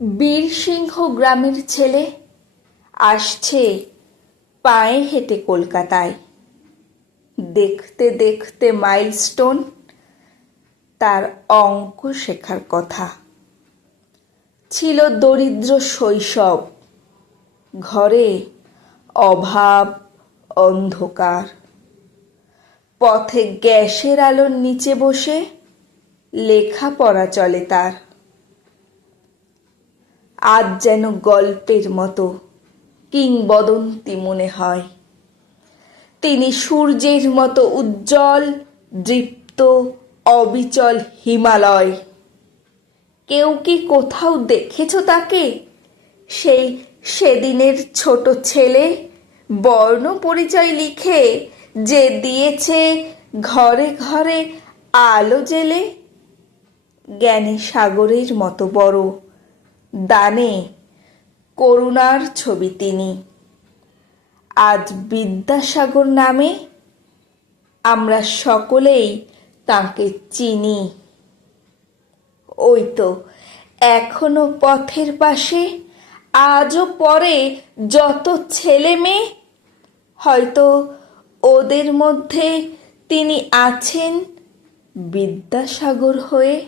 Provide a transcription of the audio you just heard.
বীরসিংহ গ্রামের ছেলে আসছে পায়ে হেঁটে কলকাতায়। দেখতে দেখতে মাইলস্টোন, তার অঙ্ক শেখার কথা। ছিল দরিদ্র শৈশব। ঘরে অভাব, অন্ধকার। পথে গ্যাসের আলোর নিচে বসে লেখাপড়া চলে তার। আজ যেন গল্পের মতো কিংবদন্তি মনে হয়। তিনি সূর্যের মতো উজ্জ্বল, দৃপ্ত, অবিচল হিমালয়। কেউ কি কোথাও দেখেছ তাকে? সেই সেদিনের ছোট ছেলে বর্ণ পরিচয় লিখে যে দিয়েছে ঘরে ঘরে আলো জেলে। জ্ঞানী সাগরের মতো বড় দানে, করুণার ছবি তিনি। আজ বিদ্যাসাগর নামে আমরা সকলেই তাকে চিনি। ওই তো এখনও পথের পাশে, আজও পরে যত ছেলে মেয়ে, হয়তো ওদের মধ্যে তিনি আছেন বিদ্যাসাগর হয়ে।